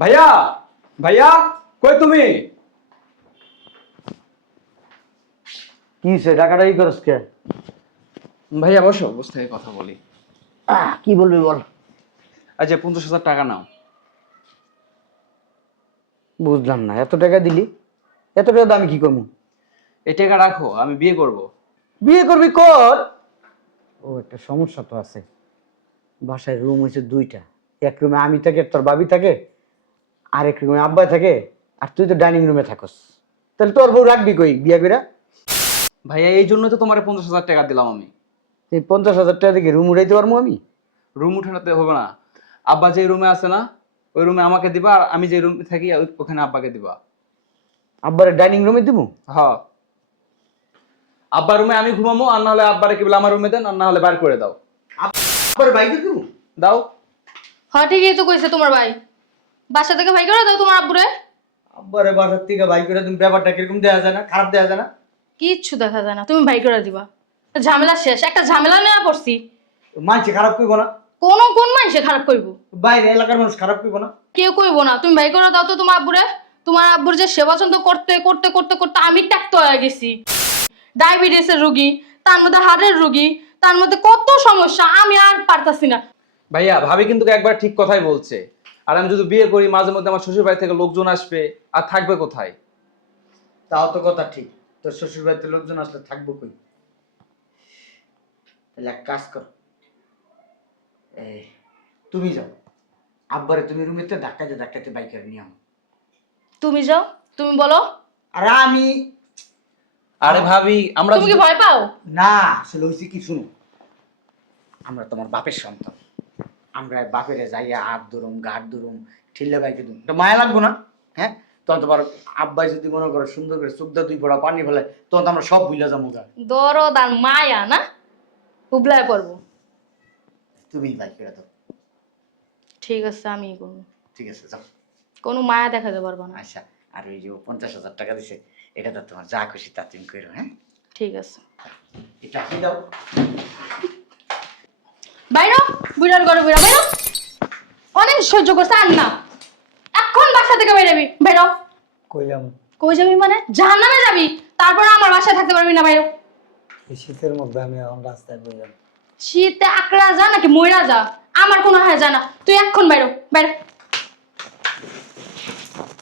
ভাইয়া, ভাইয়া, কই তুমি? কি সে টাকাটাই করস কে? ভাইয়া বসো, বসে থেকে কথা বলি। কি বলবি বল। আচ্ছা, 50,000 টাকা নাও। বুঝলাম না, এত টাকা দিলি? এত টাকা দামি কি কমু? এই টাকা রাখো, আমি বিয়ে করব। বিয়ে করবি কর। ও একটা সমস্যা তো আছে, বাসায় রুম হয়েছে দুইটা। এক রুমে আমি থাকি, তোর ভাবি থাকে, আর এক রুমে আব্বা থাকে, আর তুই তো ডাইনিং রুমে থাকস। তাহলে তোর বউ রাখবি কই বিয়া করে? ভাইয়া এই জন্য তো তোমার 50,000 টাকা দিলাম আমি। এই 50,000 টাকা থেকে রুম উঠাইতে পারবো আমি? রুম উঠানোতে হবে না। আব্বা যে রুমে আছে না, ওই রুমে আমাকে দিবা, আর আমি যে রুমে থাকি ওখানে আব্বাকে দিবা। আব্বারে ডাইনিং রুমে দিব? হ্যাঁ, আব্বার রুমে আমি ঘুমাবো, আর না হলে আব্বারে কি বলে আমার রুমে দেন, আর না হলে বার করে দাও। আব্বারে বাইকে দিব? দাও। হ্যাঁ ঠিকই তো কইছে তোমার ভাই। বাসা থেকে ভাই করে দাও তোমার আব্বুরে। আব্বারে বাসার থেকে বাই করে তুমি, ব্যাপারটা কিরকম দেয়া যায় না? খারাপ দেয়া যায় না? কিচ্ছু দেখা যায় না, তুমি ভাই করে দিবা। ঝামেলা শেষ, একটা ঝামেলা নিয়ে পড়ছি। মানছি খারাপ কইব না? কোন মানুষে খারাপ করবো? বাইরে এলাকার মানুষ খারাপ কইব না? কেউ কইবো না, তুমি ভাই করে দাও তো তোমার আব্বুরে। তোমার আব্বুর যে সেবা যত্ন করতে করতে করতে করতে আমি ট্যাক্ত হয়ে গেছি। ডায়াবেটিসের রুগী, তার মধ্যে হার্টের রুগী, তার মধ্যে কত সমস্যা, আমি আর পারতাছি না। ভাইয়া, ভাবি কিন্তু একবার ঠিক কথাই বলছে। আর আমি যদি বিয়ে করি, মাঝে মধ্যে আমার শ্বশুর বাড়ি থেকে লোকজন আসবে, আর থাকবে কোথায়? তাও তো কথা ঠিক, তোর শ্বশুর বাড়িতে লোকজন আসলে থাকবো কই? তাহলে এক কাজ কর, এই তুমি যাও, আব্বারে তুমি রুমেতে ধাক্কাতে ধাক্কাতে বাইকের নিয়ে আনো। তুমি যাও, তুমি বলো। আর আমি আরে ভাবি, আমরা তুমি কি ভয় পাও? না, আসলে হয়েছে কি শুনো, আমরা তোমার বাপের সন্তান, আমরা বাপেরে যাইয়া হাত ধরুম ঘাট ধরুম ঠিল্লে বাইকে ধরুম, এটা মায়া লাগবো না? হ্যাঁ, তখন তোমার আব্বাই যদি মনে করো সুন্দর করে চোখদা দুই ফোঁটা পানি ফেলে, তখন তো আমরা সব ভুলে যাবো। দরদ আর মায়া না, হুবলায় পড়বো। তুমি বাইক করে দাও। ঠিক আছে, আমি করবো। ঠিক আছে, যাও। কোনো মায়া দেখাতে পারবো না। আচ্ছা, আর ওই যে 50,000 টাকা দিছে, এটা তো তোমার যা খুশি তা তুমি করো। হ্যাঁ, ঠিক আছে। এটা কি দাও? বাইরো, বুড়ার ঘরে বুড়া বাইরো। অনেক সহ্য করছে আর না, এখন বাসা থেকে বেরোবি। বাইরো। কইলাম কই যাবি মানে? জাহান্নামে যাবি, তারপর আমার বাসায় থাকতে পারবি না। বাইরো। এই শীতের মধ্যে আমি এখন রাস্তায় বললাম, শীতে আকড়া যা নাকি মইরা যা, আমার কোনো হয় জানা। তুই এখন বাইরো, বাইরো,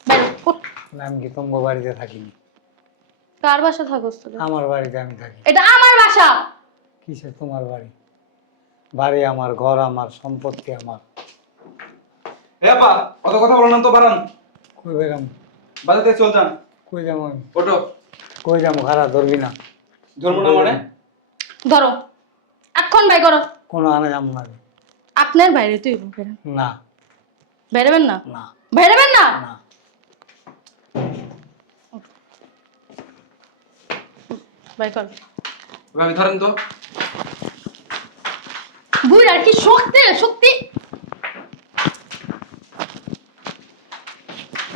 বাইরো। উঠ। আমি কি তোমার বাড়িতে থাকিনি? কার বাসা থাকস তুই? আমার বাড়িতে আমি থাকি। এটা আমার বাসা। কিসের তোমার বাড়ি? বাড়ি আমার, ঘর আমার, সম্পত্তি আমার। এ আপা, অত কথা বলো না তো, বাড়ান। কই বেরাম? বাজাতে চল যান। কই যাবো আমি? ওটো। কই যাবো? খারাপ ধরবি না? ধর্ম না মানে? ধরো, এখন বাই করো। কোনো আনে যাবো না আমি। আপনার বাইরে তুই বেরোন। না। বেরোবেন না? না। বেরোবেন না? না। বাই কর। ভাবি ধরেন তো। বুড় আর কি শক্তি রে, শক্তি।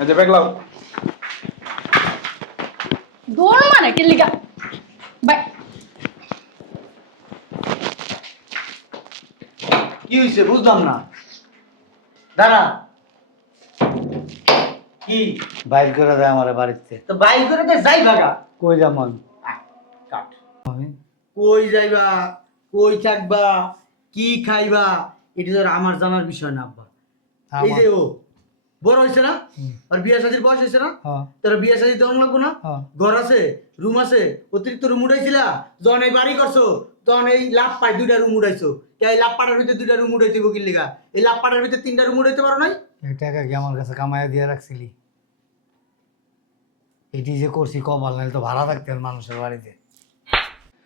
এই যে ব্যাগ লাও। দৌড় মানে কি লিগা? বাই। কি হয়েছে বুঝলাম না। দাঁড়া। কি বাইর করে দেয় আমার বাড়িতে? তো বাইর করে দে, যাই ভাগা। কই যাবো আমি? কাট। কই যাইবা, কই থাকবা, কি খাইবা, এটা তো আমার জানার বিষয় না আব্বা। এই যে ও বড় হয়েছে না, আর বিয়ে শাদীর বয়স হয়েছে না, তোর বিয়ে শাদী তেমন লাগবো না? ঘর আছে, রুম আছে, অতিরিক্ত রুম উঠাইছিলা। যখন এই বাড়ি করছো তখন এই লাভ পাই 2টা রুম উঠাইছো। এই লাভ পাড়ার ভিতরে 2টা রুম উঠাইতে কি লিগা? এই লাভ পাড়ার ভিতরে 3টা রুম উঠাইতে পারো নাই? এই টাকা কি আমার কাছে কামাইয়া দিয়ে রাখছিলি? এটি যে করছি কপাল, নাহলে তো ভাড়া থাকতে হবে মানুষের বাড়িতে।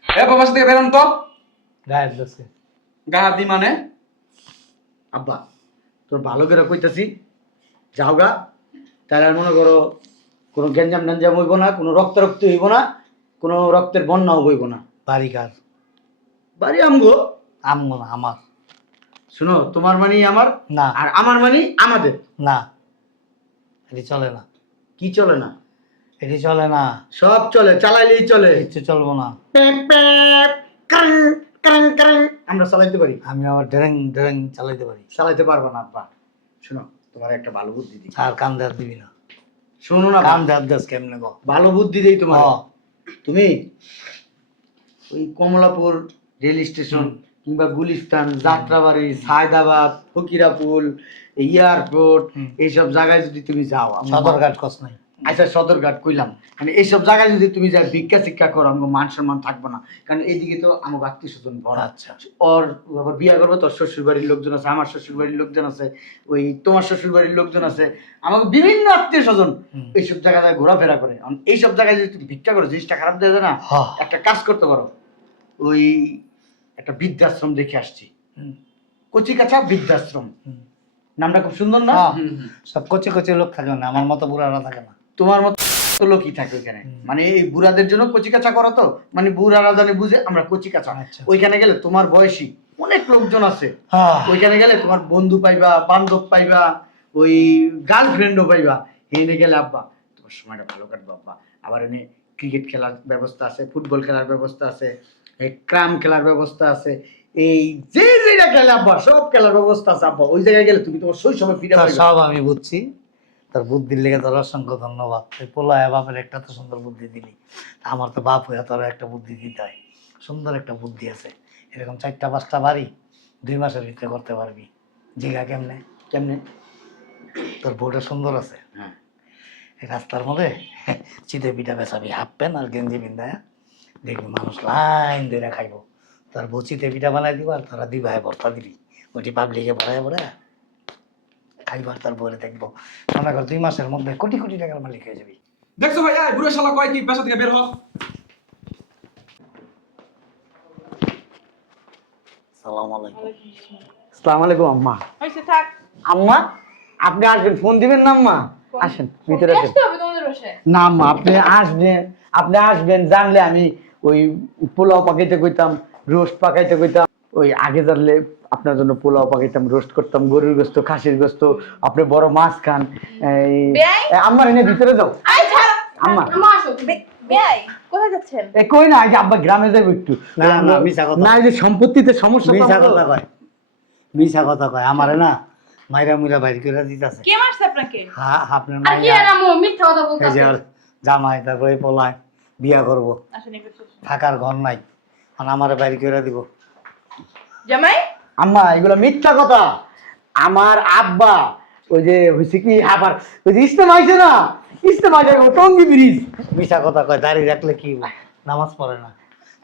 এ বাবা থেকে বেরোন তো। গায়ের দোষে গাহাতি মানে? আব্বা তোর ভালো করে কইতাছি, যাও গা। তাহলে আর মনে করো কোনো গ্যাঞ্জাম ট্যাঞ্জাম হইব না, কোনো রক্তারক্তি হইব না, কোনো রক্তের বন্যাও হইব না। বাড়ি কার? বাড়ি আমগো। আমগো না, আমার। শুনো, তোমার মানি আমার না। আর আমার মানি আমাদের। না, এটি চলে না। কি চলে না? এটি চলে না। সব চলে, চালাইলেই চলে। কিচ্ছু চলবো না। প্যাপ প্যাপ, কারং কারং কারং আমরা চালাইতে পারি। আমি আবার ড্রেং ড্রেং চালাইতে পারি। চালাইতে পারবো না আব্বা। শুনো, তোমার একটা ভালো বুদ্ধি দিই। আর কান দেওয়ার দিবি না, শোনো না, কান দেওয়ার দাস কেমনে গো? ভালো বুদ্ধি দেই তোমার। হ। তুমি ওই কমলাপুর রেল স্টেশন কিংবা গুলিস্তান, যাত্রাবাড়ি, সায়দাবাদ, ফকিরাপুল, এয়ারপোর্ট, এইসব জায়গায় যদি তুমি যাও, সদরঘাট কস নাই? আচ্ছা সদরঘাট কইলাম, মানে এইসব জায়গায় যদি তুমি যাই ভিক্ষা শিক্ষা করো, আমাকে মান সম্মান থাকবো না, কারণ এইদিকে তো আমার আত্মীয় স্বজন ভরা। আচ্ছা। ওর আবার বিয়া করবো, তোর শ্বশুর বাড়ির লোকজন আছে, আমার শ্বশুর বাড়ির লোকজন আছে, ওই তোমার শ্বশুর বাড়ির লোকজন আছে, আমাকে বিভিন্ন আত্মীয় স্বজন এইসব জায়গায় ঘোরাফেরা করে। এইসব জায়গায় যদি তুমি ভিক্ষা করো, জিনিসটা খারাপ দেয় না। হ্যাঁ। একটা কাজ করতে পারো, ওই একটা বৃদ্ধাশ্রম দেখে আসছি, কচিকাছা বৃদ্ধাশ্রম, নামটা খুব সুন্দর না? হ্যাঁ। সব কচি কচি লোক থাকে না, আমার মতো বুড়ারা থাকে না। তোমার মতো লোকই থাকে ওইখানে, মানে এই বুড়াদের জন্য কচিকাচা করো তো, মানে বুড়ারা জানে বুঝে আমরা কচিকাচা। আচ্ছা। ওইখানে গেলে তোমার বয়সী অনেক লোকজন আছে, হ্যাঁ। ওইখানে গেলে তোমার বন্ধু পাইবা, বান্ধব পাইবা, ওই গার্লফ্রেন্ডও পাইবা। এনে গেলে আব্বা তোমার সময়টা ভালো কাটবে আব্বা। আবার এনে ক্রিকেট খেলার ব্যবস্থা আছে, ফুটবল খেলার ব্যবস্থা আছে, এই ক্রাম খেলার ব্যবস্থা আছে, এই যে যেটা খেলে আব্বা সব খেলার ব্যবস্থা আছে আব্বা। ওই জায়গায় গেলে তুমি তোমার শৈশবে ফিরে তোর পাইবা। সব আমি বুঝছি, তোর বুদ্ধির লেগে তোর অসংখ্য ধন্যবাদ। তুই পোলায় বাপের একটা তো সুন্দর বুদ্ধি দিলি, আমার তো বাপ হয়ে তোর একটা বুদ্ধি দিতে হয়। সুন্দর একটা বুদ্ধি আছে, এরকম 4-5টা বাড়ি 2 মাসের ভিতরে করতে পারবি। জিগা কেমনে? কেমনে? তোর বউটা সুন্দর আছে, হ্যাঁ, এই রাস্তার মধ্যে চিতে পিঠা বেচাবি, হাফ প্যান্ট আর গেঞ্জি পিন্ধায়, দেখবি মানুষ লাইন ধরে খাইব। তোর বউ চিতে পিঠা বানাই দিব, আর তোরা 2 ভাই ভর্তা দিবি, ওইটি পাবলিকে ভরায় ভরায় খাইবার। তার বলে দেখবো মনে কর 2 মাসের মধ্যে কোটি কোটি টাকার মালিক হয়ে যাবি। দেখছো ভাইয়া বুড়ো শালা কয় কি পেশা থেকে বের হ। আসসালামু আলাইকুম। আসসালামু আলাইকুম আম্মা। হইছে থাক। আম্মা আপনি আসবেন, ফোন দিবেন না আম্মা? আসেন ভিতরে আসেন। আসতে হবে তোমাদের বাসায়। না আম্মা আপনি আসবেন, আপনি আসবেন জানলে আমি ওই পোলাও পাকাইতে কইতাম, রোস্ট পাকাইতে কইতাম, ওই আগে জানলে আপনার জন্য পোলাও পাকাইতাম, রোস্ট করতাম, গরুর গোস্ত, খাসির গোস্ত, আপনি বড় মাছ খান। আম্মার এনে ভিতরে যাও। আই ছাড়। আম্মা আম্মা আসো। বেয়াই কোথায় যাচ্ছেন? এ কই না, আগে আব্বা গ্রামে যাবো একটু। না, না, মিছা কথা। না এই যে সম্পত্তিতে সমস্যা তো মিছা আমারও। কথা কয়, মিছা কথা কয়। আমারে না মাইরা মুইরা বাইর করে দিতেছে। কে মারছে আপনাকে? হ্যাঁ, আপনার আর কি মাইয়া আর আম্মু মিথ্যা কথা এই যে বলতাছে। ওর জামাই, তারপরে পোলায় বিয়া করব, আসেন একটু বসুন। থাকার ঘর নাই, আর আমারে বাইর করে দিব। জামাই আম্মা এগুলো মিথ্যা কথা। আমার আব্বা ওই যে হয়েছে কি আবার ওই যে ইস্তেমা হয়েছে না, ইস্তেমা টঙ্গি ব্রিজ। মিছা কথা কয়, দাঁড়িয়ে রাখলে কি নামাজ পড়ে না।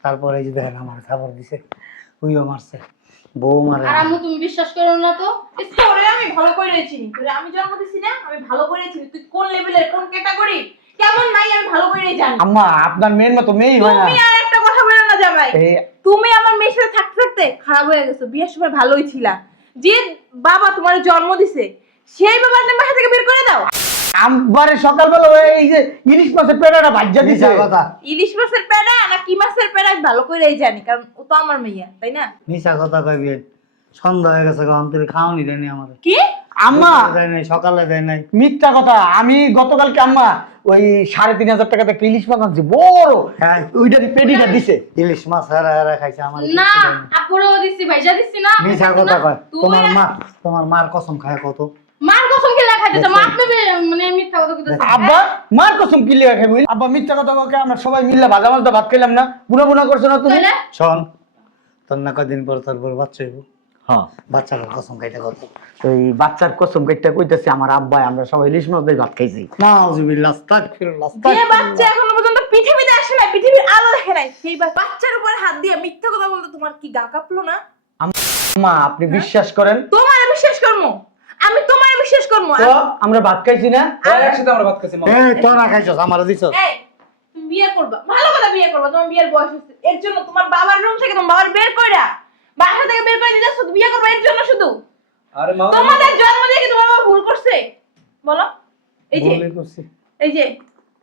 তারপরে এই যে দেখেন আমার খাবার দিছে, উইও মারছে, বউ মারে। আর আম্মু তুমি বিশ্বাস করো না তো? তোরে আমি ভালো করে চিনি। তোরে আমি জন্ম দিছি না, আমি ভালো করে চিনি। তুই কোন লেভেলের, কোন ক্যাটাগরি, কেমন নাই আমি ভালো করে জানি। আম্মা আপনার মেয়ের মতো মেয়েই হয় না। তুমি আর একটা কথা বলো না জামাই। তুমি আমার মেয়ের সাথে থাকতে থাকতে খারাপ হয়ে গেছো। বিয়ের সময় ভালোই ছিলা। যে বাবা তোমার জন্ম দিছে সেই বাবার নাম বাসা থেকে বের করে দাও। আমবারে সকালবেলা ওই এই যে ইলিশ মাছের পেটাটা ভাজ্জা দিছে। মিছা কথা, ইলিশ মাছের পেড়া না কি মাছের পেড়া আমি ভালো করেই জানি, কারণ ও তো আমার মেয়ে, তাই না? মিছা কথা কয়। বিয়ে সন্ধ্যা হয়ে গেছে, কারণ তুমি খাওনি দেয়নি আমার। কি আম্মা দেয় নাই, সকালে দেয় নাই। মিথ্যা কথা। আমি গতকালকে আম্মা ওই 3,500 টাকাতে একটা ইলিশ মাছ আনছি বড়, হ্যাঁ, ওইটা পেটিটা দিছে। ইলিশ মাছ হারা হারা খাইছে আমার। না আপুরও দিছি, ভাইজা দিছি না। মিছা কথা কয়। তুই তোমার মার কসম খায় কত? মার কসম খেলা খাইতেছ, মা আপনি মানে মিথ্যা কথা কইতেছেন। আব্বা মার কসম কি লিখা খাইবো? আব্বা মিথ্যা কথা কাকে? আমরা সবাই মিললে ভাজা মাছ ভাত খাইলাম না? বুনা বুনা করছো না তুমি? তাইলে শোন, তোর না কদিন পর তোর বড় বাচ্চা হইব, হ্যাঁ বাচ্চার কসম খাইতে কত? ওই বাচ্চার কসম কাইটা কইতেছে আমার আব্বাই, আমরা সবাই ইলিশ মাছ দিয়ে ভাত খাইছি। নাউজুবিল্লাহ, আস্তাগফিরুল্লাহ। যে বাচ্চা এখনো পর্যন্ত পৃথিবীতে আসে নাই, পৃথিবীর আলো দেখে নাই, সেই বাচ্চার উপর হাত দিয়ে মিথ্যা কথা বলতে তোমার কি গা কাঁপলো না? আম্মা আপনি বিশ্বাস করেন তোমার বিশ্বাস করবো? আমি তোমার বিশ্বাস করবো? তো আমরা ভাত খাইছি না? একসাথে আমরা ভাত খাইছি মা। এই তোরা খাইছস, আমারে দিছস? এই তুমি বিয়ে করবা, ভালো কথা বিয়ে করবা, তোমার বিয়ের বয়স হচ্ছে, এর জন্য তোমার বাবার রুম থেকে তোমার বাবার বের কইরা বাসা থেকে বের করে দিতেছ, বিয়ে করবা এর জন্য শুধু? আরে মা তোমাদের জন্ম দিয়ে কি তোমার বাবা ভুল করছে বলো? এই যে ভুলই করছি।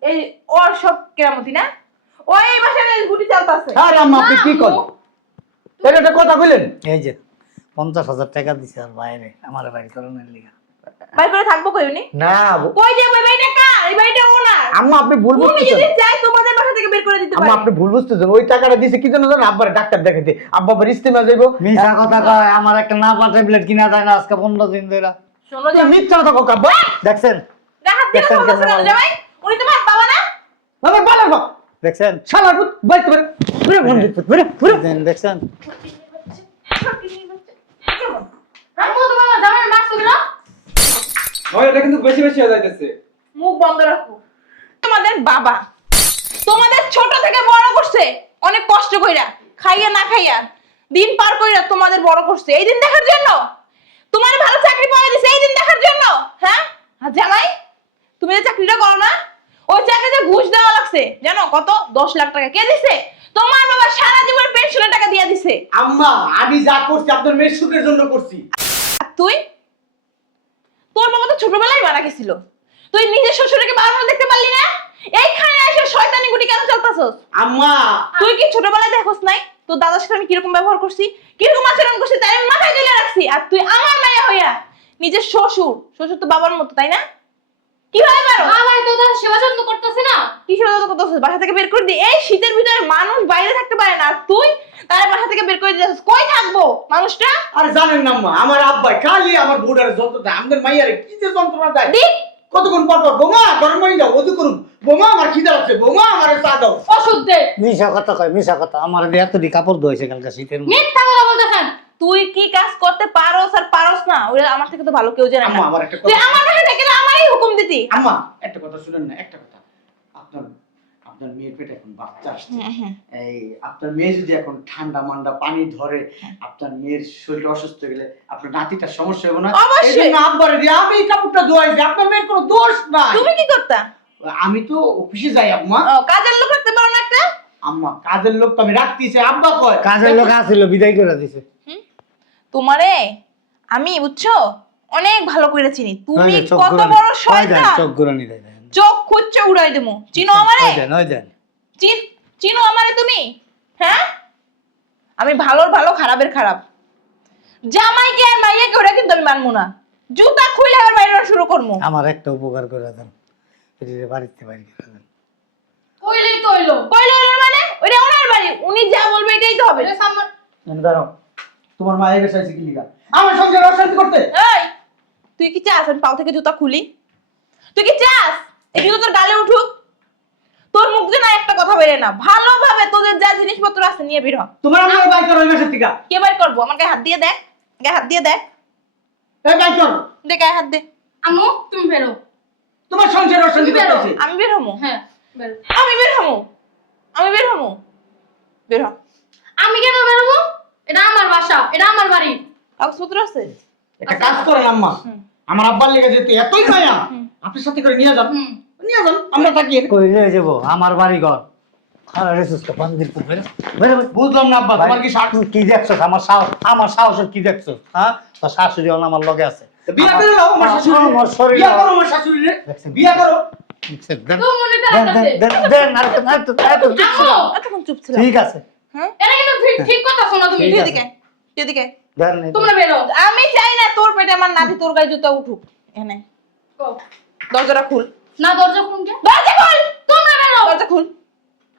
এই ওর সব কেরামতি না, ওই বাসায় গুটি চালতাছে। আরে আম্মা আপনি কি করেন? এটা একটা কথা কইলেন? এই যে 50,000 টাকা দিছে আর বাইরে আমারে বাড়ি করানোর লিগা। বাই করে থাকবো কই উনি? না কই যে বাড়িটা কার? এই বাড়িটা ওনার। আম্মা আপনি ভুল উনি বুঝতেছেন। যদি চায় তোমাদের বাসা থেকে বের করে দিতে আম্মা পারে। আপনি ভুল বুঝতেছেন। ওই টাকাটা দিছে কি জন্য জানেন? আব্বার ডাক্তার দেখাইতে। আব্বা আবার ইস্তেমা যাইবো। মিছা কথা কয়, আমার একটা না পা ট্যাবলেট কিনা দেয় না আজকে 15 দিন ধরে। শোনো তুমি মিথ্যা কথা কও আব্বা। দেখছেন হাত দিয়ে দেখছেন কথা কেমন বলছো জামাই? উনি তোমার বাবা না? আমার বাবার বাপ দেখছেন শালার পুত বাইতে পারে পুরো বন্ধু পুরো দেখছেন আম্মু তোমার জামাই মারছো কেন? ভাই এটা কিন্তু বেশি বেশি হয়ে যাইতেছে। মুখ বন্ধ রাখো। তোমাদের বাবা তোমাদের ছোট থেকে বড় করছে অনেক কষ্ট কইরা, খাইয়া না খাইয়া, দিন পার কইরা তোমাদের বড় করছে এই দিন দেখার জন্য। তোমার ভালো চাকরি পাওয়া দিছে এই দিন দেখার জন্য। হ্যাঁ আর জামাই তুমি যে চাকরিটা করো না, ওই চাকরিতে ঘুষ দেওয়া লাগছে জানো কত? 10 লাখ টাকা। কে দিছে? তোমার বাবা সারা জীবন পেনশনের টাকা দিয়ে দিছে। আম্মা আমি যা করছি আপনার মেয়ের সুখের জন্য করছি। আর তুই, তোর বাবা তো ছোটবেলায় মারা গেছিল, তুই নিজের শ্বশুরকে বারবার দেখতে পারলি না? এইখানে এসে শয়তানি গুটি কেন চলতাছস? আম্মা তুই কি ছোটবেলায় দেখোস নাই তোর দাদার সাথে আমি কিরকম ব্যবহার করছি, কিরকম আচরণ করছি, তাই আমি মাথায় তুলে রাখছি। আর তুই আমার মায়া হইয়া নিজের শ্বশুর, শ্বশুর তো বাবার মতো তাই না? কি হয় পারো? আমার তো তার সেবা যত্ন করতেছে না। কি সেবা করতেছিস? বাসা থেকে বের করে দি। এই শীতের ভিতরে মানুষ বাইরে থাকতে পারে না, আর তুই তার বাসা থেকে বের করে দিতেছিস। কই থাকবো মানুষটা? আরে জানেন না আম্মা আমার আব্বাই খালি আমার বউটার যন্ত্র দেয়, আমাদের মাইয়ারে কি যে যন্ত্রণা দেয়। দি কতক্ষণ পর পর বোমা গরম পানি দাও, ওযু করুন, বোমা আমার খিদা লাগছে, বোমা আমার চা দাও। ওষুধ দে। মিশা কথা কয় মিশা কথা আমার দিয়ে এতটি কাপড় ধোয়েছে কালকে শীতের মধ্যে। মিথ্যা কথা বলতেছেন। তুই কি কাজ করতে পারোস আর পারোস না ওটা আমার থেকে তো ভালো কেউ জানে আম্মা না। আমার একটা তুই কথা, আমার বাসা থেকে না আমারই হুকুম দিতি। আম্মা একটা কথা শুনেন না, একটা কথা। আপনার আপনার মেয়ের পেটে এখন বাচ্চা আসছে, এই আপনার মেয়ে যদি এখন ঠান্ডা মান্ডা পানি ধরে, আপনার মেয়ের শরীর অসুস্থ হয়ে গেলে আপনার নাতিটার সমস্যা হবে না? অবশ্যই। এইজন্য আব্বারে দিয়ে আমি এই কাপড়টা ধোয়াইছি, আপনার মেয়ের কোনো দোষ নাই। তুমি কি করতা? আমি তো অফিসে যাই আম্মা। ও, কাজের লোক রাখতে পারো না একটা? আম্মা কাজের লোক তো আমি রাখতেছি, আব্বা কয় কাজের লোক আসছিল বিদায় করে দিছে। তোমারে আমি বুঝছো অনেক ভালো করে চিনি। তুমি ওই যে চোখ কত ঘুরানি, বড় ওই দেন, শয়তান। চোখ ঘুরানি দেয় দেন। চোখ খুঁজছে উড়াই দেবো। চিনো আমারে? ওই দেন চিনো আমারে তুমি? হ্যাঁ আমি ভালোর ভালো খারাপের খারাপ। জামাইকে আর মাইয়াকে ওরা কিন্তু আমি মানবো না। জুতা খুলে আবার বাইরে শুরু করবো। আমার একটা উপকার করে দেন, এটিরে বাড়িতে বাইরে করে দেন। কইলেই তো হইলো। কইলো ওনার মানে ওটা ওনার বাড়ি, উনি যা বলবে এটাই তো হবে। এটা সামনে দাঁড়াও, তোমার মা এসে চাইছে কি লিগা আমার সঙ্গে অশান্তি করতে? এই তুই কি চাস আমি পাও থেকে জুতা খুলি? তুই কি চাস এই জুতো তোর গালে উঠুক? তোর মুখ দিয়ে না একটা কথা বেরে না। ভালোভাবে তোদের যা জিনিসপত্র আছে নিয়ে বের হ। তোমার আমার বাই করো এই মাসের টিকা, কে বের করবো? আমার গায়ে হাত দিয়ে দেখ, গায়ে হাত দিয়ে দেখ, এই বাই করো। দে গায়ে হাত দে। আম্মু তুমি বেরো। তোমার সংসারে অশান্তি তুমি বেরো। করতেছে। আমি বের হমু, হ্যাঁ বেরো। আমি বের হমু, আমি বের হমু। বের হ। আমি কেন বেরোবো? এটা আমার বাসা, এটা আমার বাড়ি। কাগজপত্র আছে? একটা কাজ করেন আম্মা, আমার আব্বার লেগে যেতে এতই মায়া, আপনার সাথে করে নিয়ে যান, নিয়ে যান, আমরা থাকি। কই নিয়ে যাবো? আমার বাড়ি ঘর। আরে সুস্থ বান্দির পুত বেরো বেরো। বুঝলাম না আব্বা, তোমার কি শাক তুই কি দেখছস? আমার সাহসের কি দেখছস? হ্যাঁ তোর শাশুড়ি হল আমার লগে আছে। বিয়া করে নাও আমার শাশুড়ি, আমার শরীর বিয়া করো আমার শাশুড়ি রে, দেখছেন? বিয়া করো। দেন তো মনে দেন তাড়াতাড়ি। দেন দেন আর তো আর তো আর তো ঠিক ছিল। আম্মু এতক্ষণ চুপ ছিলাম। ঠিক আছে হ্যাঁ এটা কিন্তু ঠিক কথা শোনা তুমি। ঠিক তুই আছে। এদিকে, তুই এদিকে। দেন তোমরা বেরো। আমি চাই না তোর পেটে আমার নাতি তোর গায়ে জুতা উঠুক। এনে ও, দরজাটা খুল, না দরজা খুলুন কে? দরজা খুল, তোমরা বেরো। দরজা খুল।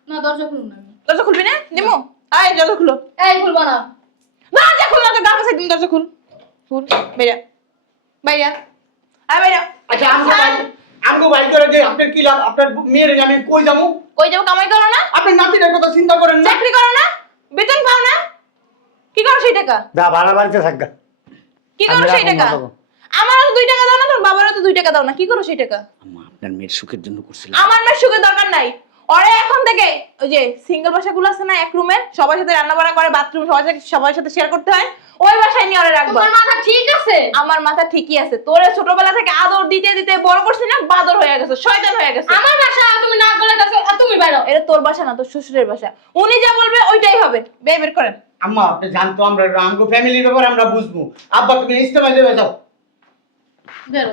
না দরজা খুলুন না। দরজা খুলবি না? নিমু আয় দরজা খুলো। এই খুলবা না। দরজা খুল না, তো ডাকা সাইড দরজা খুল। খুল বাইরা, বাইরা, আয় বাইরা। আচ্ছা আমগো বাই করে যে আপনার কি লাভ? আপনার মেয়ের আমি কই যাবো? কই যাবো? কামাই করো না? আপনার নাতিটার কথা চিন্তা করেন না? চাকরি করো না? বেতন পাও না? কি করো সেই টাকা? দা ভাড়া বাড়িতে থাকগা। কি করো সেই টাকা? আমারও তো 2 টাকা দাও না, তোর বাবারও তো 2 টাকা দাও না। কি করো সেই টাকা? আম্মা আপনার মেয়ের সুখের জন্য করছিলাম। আমার মেয়ের সুখের দরকার নাই। ওরে এখন থেকে ওই যে সিঙ্গেল বাসাগুলো আছে না, এক রুমের, সবার সাথে রান্না বান্না করে, বাথরুম সবার সাথে শেয়ার করতে হয়, ওই বাসায় নিয়ে ওরে রাখবা। তোমার মাথা ঠিক আছে? আমার মাথা ঠিকই আছে। তোরে ছোটবেলা থেকে আদর দিতে দিতে বড় করছিস না, বাদর হয়ে গেছে, শয়তান হয়ে গেছে। আমার বাসা তুমি না গলে গেছো, আর তুমি বেরো। এটা তোর বাসা না, তোর শ্বশুরের বাসা। উনি যা বলবে ওইটাই হবে। বের করেন। আম্মা আপনি জানতো আমরা আমগো ফ্যামিলির ব্যাপার আমরা বুঝবো। আব্বা তুমি ইস্তেমা যাবে যাও। বেরো।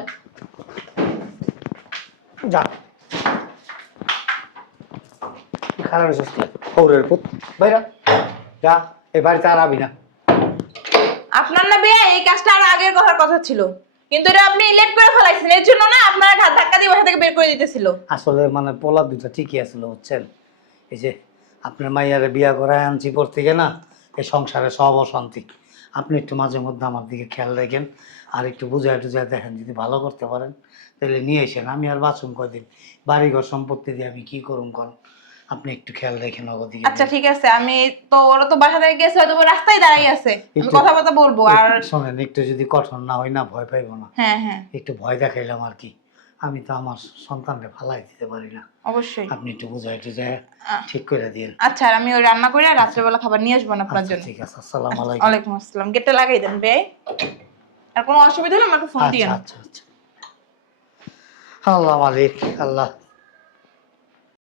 যা খারাপ সুস্থ কৌরের পুত বাইরা যা এই বাড়িতে আর আবি না। আপনার না বিয়ে এই কাজটা আর আগের কথার কথা ছিল, কিন্তু এটা আপনি লেট করে ফেলাইছেন। এর জন্য না আপনার ঘাত ধাক্কা দিয়ে বাসা থেকে বের করে দিতেছিল। আসলে মানে পোলা দুটো ঠিকই আছিল বুঝছেন। এই যে আপনার মাইয়ারে বিয়া করায় আনছি পর থেকে না এই সংসারে সব অশান্তি। আপনি একটু মাঝে মধ্যে আমার দিকে খেয়াল রাখেন। আর একটু বুঝায় টুঝায় দেখেন, যদি ভালো করতে পারেন তাহলে নিয়ে এসেন। আমি আর বাঁচুন কয়দিন, বাড়িঘর সম্পত্তি দিয়ে আমি কি করুন কন, আপনি একটু খেয়াল রেখেন ওদিকে। আচ্ছা ঠিক আছে, আমি তো ওরা তো বাসা থেকে গেছে, হয়তো রাস্তায় দাঁড়াই আছে, আমি একটু- কথাবার্তা বলবো। আর শোনেন, একটু যদি কঠোর না হয় না, ভয় পাইবো না, হ্যাঁ হ্যাঁ একটু ভয় দেখাইলাম আর কি। আমি তো আমার সন্তানকে ফালাই দিতে পারি না, অবশ্যই। আপনি একটু বুঝাই টুঝায় ঠিক করে দিন। আচ্ছা, আর আমি ওই রান্না করে রাত্রেবেলা খাবার নিয়ে আসবো না আপনার আচ্ছা, জন্য। ঠিক আছে, আসসালামু আলাইকুম। ওয়ালাইকুম আসসালাম। গেটটা লাগাই দেন বে। আর কোনো অসুবিধা হলে আমাকে ফোন দিয়েন। আচ্ছা আচ্ছা আচ্ছা। আল্লাহ মালিক, আল্লাহ